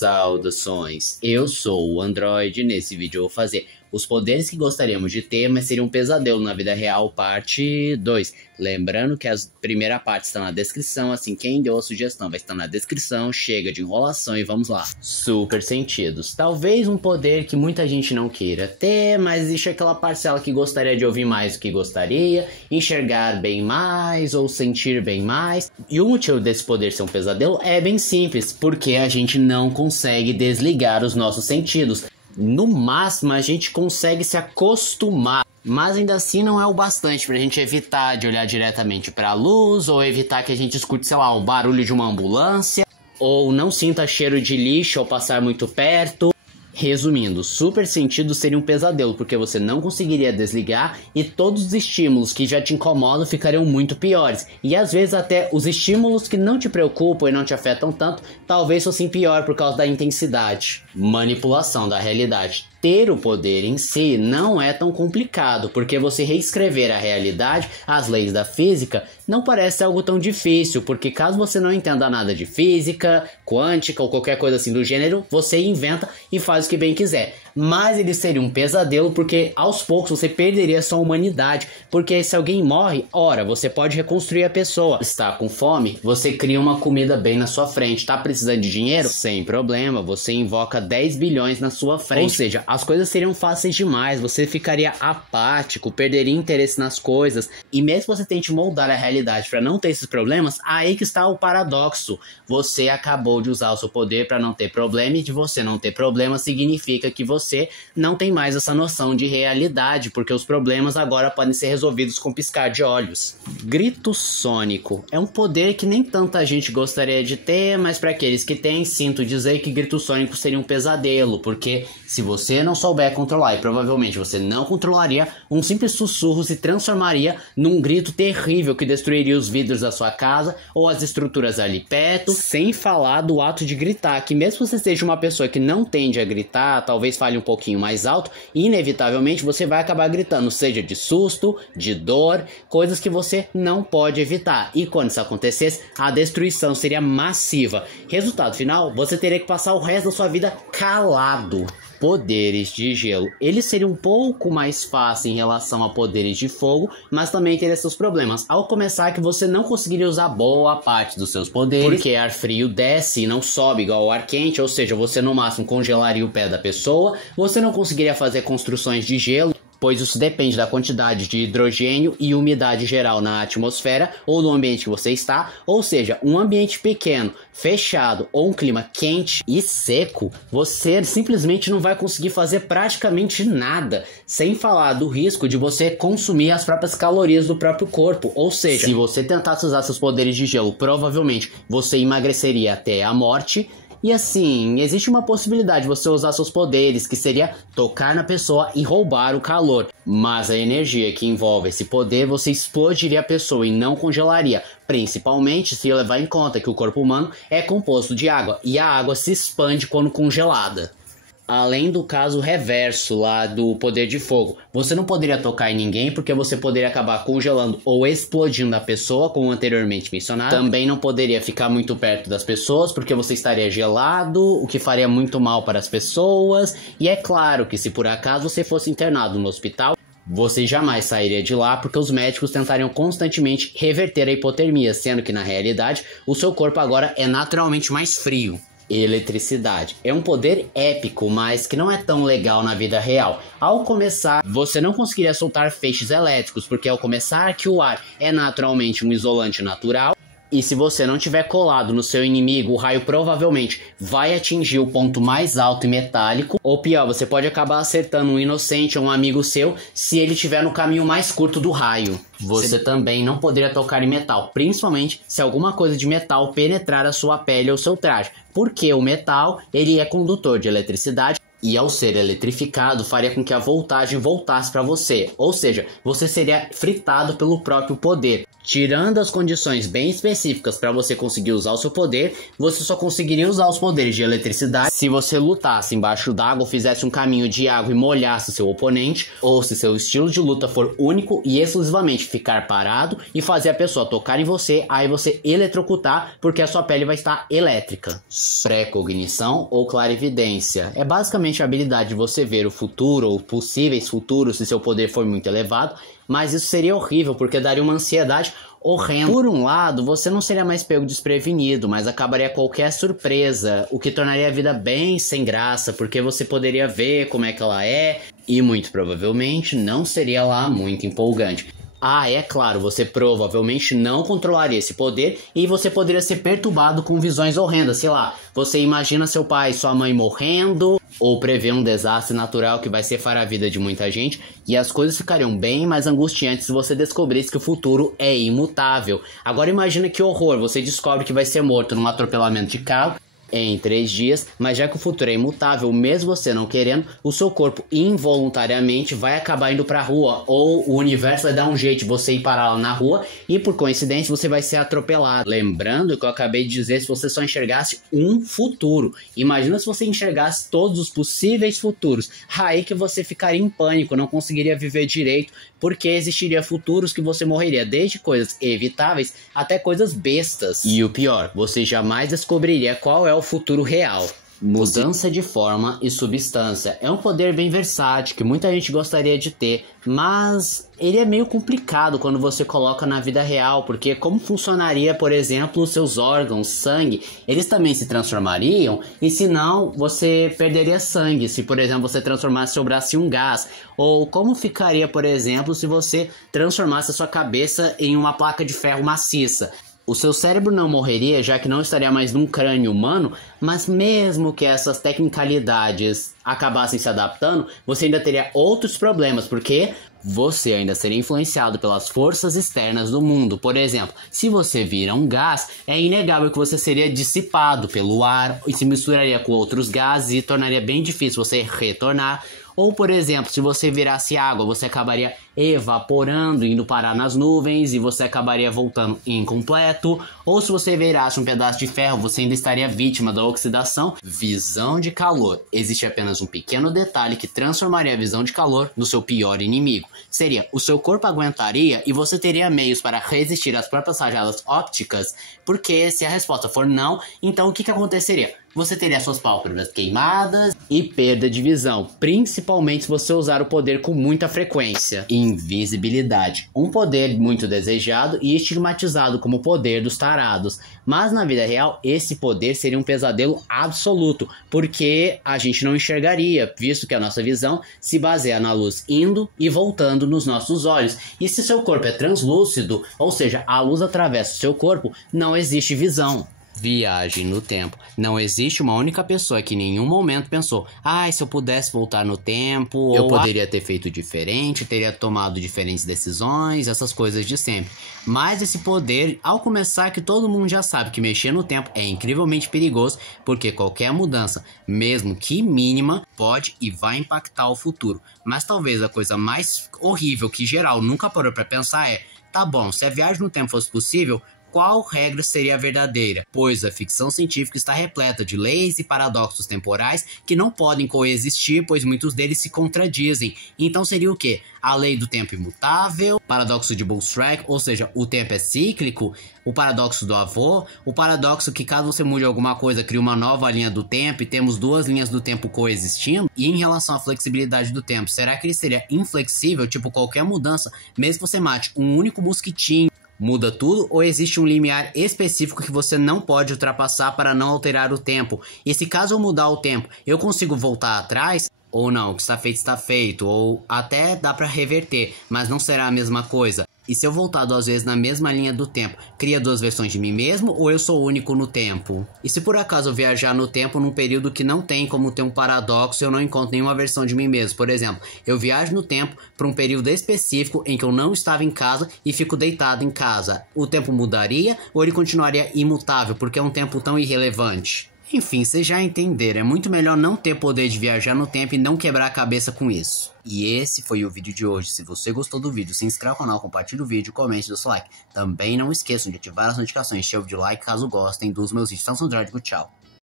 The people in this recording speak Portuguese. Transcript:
Saudações, eu sou o Android e nesse vídeo eu vou fazer os poderes que gostaríamos de ter, mas seria um pesadelo na vida real, parte 2. Lembrando que as primeira parte está na descrição, assim, quem deu a sugestão vai estar na descrição, chega de enrolação e vamos lá. Super sentidos. Talvez um poder que muita gente não queira ter, mas existe aquela parcela que gostaria de ouvir mais do que gostaria, enxergar bem mais ou sentir bem mais. E o motivo desse poder ser um pesadelo é bem simples, porque a gente não consegue desligar os nossos sentidos. No máximo a gente consegue se acostumar, mas ainda assim não é o bastante pra gente evitar de olhar diretamente pra luz, ou evitar que a gente escute, sei lá, o barulho de uma ambulância, ou não sinta cheiro de lixo ao passar muito perto. Resumindo, super sentido seria um pesadelo, porque você não conseguiria desligar e todos os estímulos que já te incomodam ficariam muito piores. E às vezes até os estímulos que não te preocupam e não te afetam tanto, talvez fossem pior por causa da intensidade. Manipulação da realidade. Ter o poder em si não é tão complicado, porque você reescrever a realidade, as leis da física, não parece algo tão difícil, porque caso você não entenda nada de física, quântica ou qualquer coisa assim do gênero, você inventa e faz o que bem quiser. Mas ele seria um pesadelo, porque aos poucos você perderia sua humanidade, porque se alguém morre, ora, você pode reconstruir a pessoa. Está com fome? Você cria uma comida bem na sua frente. Tá precisando de dinheiro? Sem problema, você invoca 10 bilhões na sua frente. Ou seja, as coisas seriam fáceis demais, você ficaria apático, perderia interesse nas coisas. E mesmo que você tente moldar a realidade para não ter esses problemas, aí que está o paradoxo. Você acabou de usar o seu poder para não ter problema, e de você não ter problema significa que você não tem mais essa noção de realidade, porque os problemas agora podem ser resolvidos com piscar de olhos. Grito sônico é um poder que nem tanta gente gostaria de ter, mas para aqueles que têm, sinto dizer que grito sônico seria um pesadelo, porque se você não souber controlar, e provavelmente você não controlaria, um simples sussurro se transformaria num grito terrível que destruiria os vidros da sua casa ou as estruturas ali perto, sem falar do ato de gritar, que mesmo que você seja uma pessoa que não tende a gritar, talvez fale um pouquinho mais alto, inevitavelmente você vai acabar gritando, seja de susto, de dor, coisas que você não pode evitar. E quando isso acontecesse, a destruição seria massiva. Resultado final, você teria que passar o resto da sua vida calado. Poderes de gelo. Ele seria um pouco mais fácil em relação a poderes de fogo, mas também teria seus problemas. Ao começar que você não conseguiria usar boa parte dos seus poderes, porque ar frio desce e não sobe igual ao ar quente, ou seja, você no máximo congelaria o pé da pessoa, você não conseguiria fazer construções de gelo, pois isso depende da quantidade de hidrogênio e umidade geral na atmosfera ou no ambiente que você está, ou seja, um ambiente pequeno, fechado ou um clima quente e seco, você simplesmente não vai conseguir fazer praticamente nada, sem falar do risco de você consumir as próprias calorias do próprio corpo, ou seja, se você tentasse usar seus poderes de gelo, provavelmente você emagreceria até a morte. E assim, existe uma possibilidade de você usar seus poderes, que seria tocar na pessoa e roubar o calor. Mas a energia que envolve esse poder, você explodiria a pessoa e não congelaria. Principalmente se levar em conta que o corpo humano é composto de água, e a água se expande quando congelada. Além do caso reverso lá do poder de fogo, você não poderia tocar em ninguém porque você poderia acabar congelando ou explodindo a pessoa, como anteriormente mencionado. Também não poderia ficar muito perto das pessoas porque você estaria gelado, o que faria muito mal para as pessoas. E é claro que se por acaso você fosse internado no hospital, você jamais sairia de lá porque os médicos tentariam constantemente reverter a hipotermia, sendo que na realidade o seu corpo agora é naturalmente mais frio. Eletricidade. É um poder épico, mas que não é tão legal na vida real. Ao começar, você não conseguiria soltar feixes elétricos, porque ao começar que o ar é naturalmente um isolante natural, e se você não tiver colado no seu inimigo, o raio provavelmente vai atingir o ponto mais alto e metálico. Ou pior, você pode acabar acertando um inocente ou um amigo seu se ele estiver no caminho mais curto do raio. Você também não poderia tocar em metal, principalmente se alguma coisa de metal penetrar a sua pele ou seu traje. Porque o metal, ele é condutor de eletricidade. E ao ser eletrificado, faria com que a voltagem voltasse para você. Ou seja, você seria fritado pelo próprio poder. Tirando as condições bem específicas para você conseguir usar o seu poder, você só conseguiria usar os poderes de eletricidade se você lutasse embaixo d'água, fizesse um caminho de água e molhasse seu oponente, ou se seu estilo de luta for único e exclusivamente ficar parado e fazer a pessoa tocar em você, aí você eletrocutar porque a sua pele vai estar elétrica. Precognição ou clarividência é basicamente a habilidade de você ver o futuro ou possíveis futuros se seu poder for muito elevado, mas isso seria horrível porque daria uma ansiedade horrenda. Por um lado, você não seria mais pego desprevenido, mas acabaria qualquer surpresa, o que tornaria a vida bem sem graça, porque você poderia ver como é que ela é e muito provavelmente não seria lá muito empolgante. Ah, é claro, você provavelmente não controlaria esse poder e você poderia ser perturbado com visões horrendas, sei lá, você imagina seu pai e sua mãe morrendo, ou prevê um desastre natural que vai ceifar a vida de muita gente, e as coisas ficariam bem mais angustiantes se você descobrisse que o futuro é imutável. Agora imagina que horror, você descobre que vai ser morto num atropelamento de carro em 3 dias, mas já que o futuro é imutável, mesmo você não querendo, o seu corpo involuntariamente vai acabar indo pra rua, ou o universo vai dar um jeito de você ir parar lá na rua, e por coincidência você vai ser atropelado. Lembrando que eu acabei de dizer se você só enxergasse um futuro. Imagina se você enxergasse todos os possíveis futuros, aí que você ficaria em pânico, não conseguiria viver direito, porque existiria futuros que você morreria, desde coisas evitáveis até coisas bestas. E o pior, você jamais descobriria qual é o futuro real. Mudança de forma e substância é um poder bem versátil que muita gente gostaria de ter, mas ele é meio complicado quando você coloca na vida real, porque como funcionaria, por exemplo, os seus órgãos, sangue, eles também se transformariam? E se não, você perderia sangue, se por exemplo você transformasse seu braço em um gás, ou como ficaria, por exemplo, se você transformasse a sua cabeça em uma placa de ferro maciça? O seu cérebro não morreria, já que não estaria mais num crânio humano, mas mesmo que essas tecnicalidades acabassem se adaptando, você ainda teria outros problemas, porque você ainda seria influenciado pelas forças externas do mundo. Por exemplo, se você vira um gás, é inegável que você seria dissipado pelo ar e se misturaria com outros gases e tornaria bem difícil você retornar. Ou, por exemplo, se você virasse água, você acabaria evaporando, indo parar nas nuvens e você acabaria voltando incompleto. Ou se você virasse um pedaço de ferro, você ainda estaria vítima da oxidação. Visão de calor. Existe apenas um pequeno detalhe que transformaria a visão de calor no seu pior inimigo. Seria, o seu corpo aguentaria e você teria meios para resistir às próprias rajadas ópticas, porque se a resposta for não, então o que aconteceria? Você teria suas pálpebras queimadas e perda de visão, principalmente se você usar o poder com muita frequência. Invisibilidade, um poder muito desejado e estigmatizado como o poder dos tarados, mas na vida real esse poder seria um pesadelo absoluto, porque a gente não enxergaria, visto que a nossa visão se baseia na luz indo e voltando nos nossos olhos, e se seu corpo é translúcido, ou seja, a luz atravessa o seu corpo, não existe visão. Viagem no tempo. Não existe uma única pessoa que em nenhum momento pensou: se eu pudesse voltar no tempo, eu poderia ter feito diferente, teria tomado diferentes decisões, essas coisas de sempre. Mas esse poder, ao começar que todo mundo já sabe que mexer no tempo é incrivelmente perigoso, porque qualquer mudança, mesmo que mínima, pode e vai impactar o futuro. Mas talvez a coisa mais horrível que geral nunca parou pra pensar é: tá bom, se a viagem no tempo fosse possível, qual regra seria a verdadeira? Pois a ficção científica está repleta de leis e paradoxos temporais que não podem coexistir, pois muitos deles se contradizem. Então seria o quê? A lei do tempo imutável, paradoxo de Bootstrap, ou seja, o tempo é cíclico, o paradoxo do avô, o paradoxo que caso você mude alguma coisa, cria uma nova linha do tempo e temos 2 linhas do tempo coexistindo. E em relação à flexibilidade do tempo, será que ele seria inflexível, tipo qualquer mudança, mesmo que você mate um único mosquitinho, muda tudo, ou existe um limiar específico que você não pode ultrapassar para não alterar o tempo? E se caso eu mudar o tempo, eu consigo voltar atrás? Ou não, o que está feito, ou até dá para reverter, mas não será a mesma coisa. E se eu voltar 2 vezes na mesma linha do tempo, cria 2 versões de mim mesmo ou eu sou único no tempo? E se por acaso eu viajar no tempo num período que não tem como ter um paradoxo, eu não encontro nenhuma versão de mim mesmo? Por exemplo, eu viajo no tempo para um período específico em que eu não estava em casa e fico deitado em casa. O tempo mudaria ou ele continuaria imutável porque é um tempo tão irrelevante? Enfim, vocês já entenderam, é muito melhor não ter poder de viajar no tempo e não quebrar a cabeça com isso. E esse foi o vídeo de hoje. Se você gostou do vídeo, se inscreva no canal, compartilhe o vídeo, comente, dê seu like. Também não esqueçam de ativar as notificações, chave de like caso gostem dos meus vídeos. Então, tchau.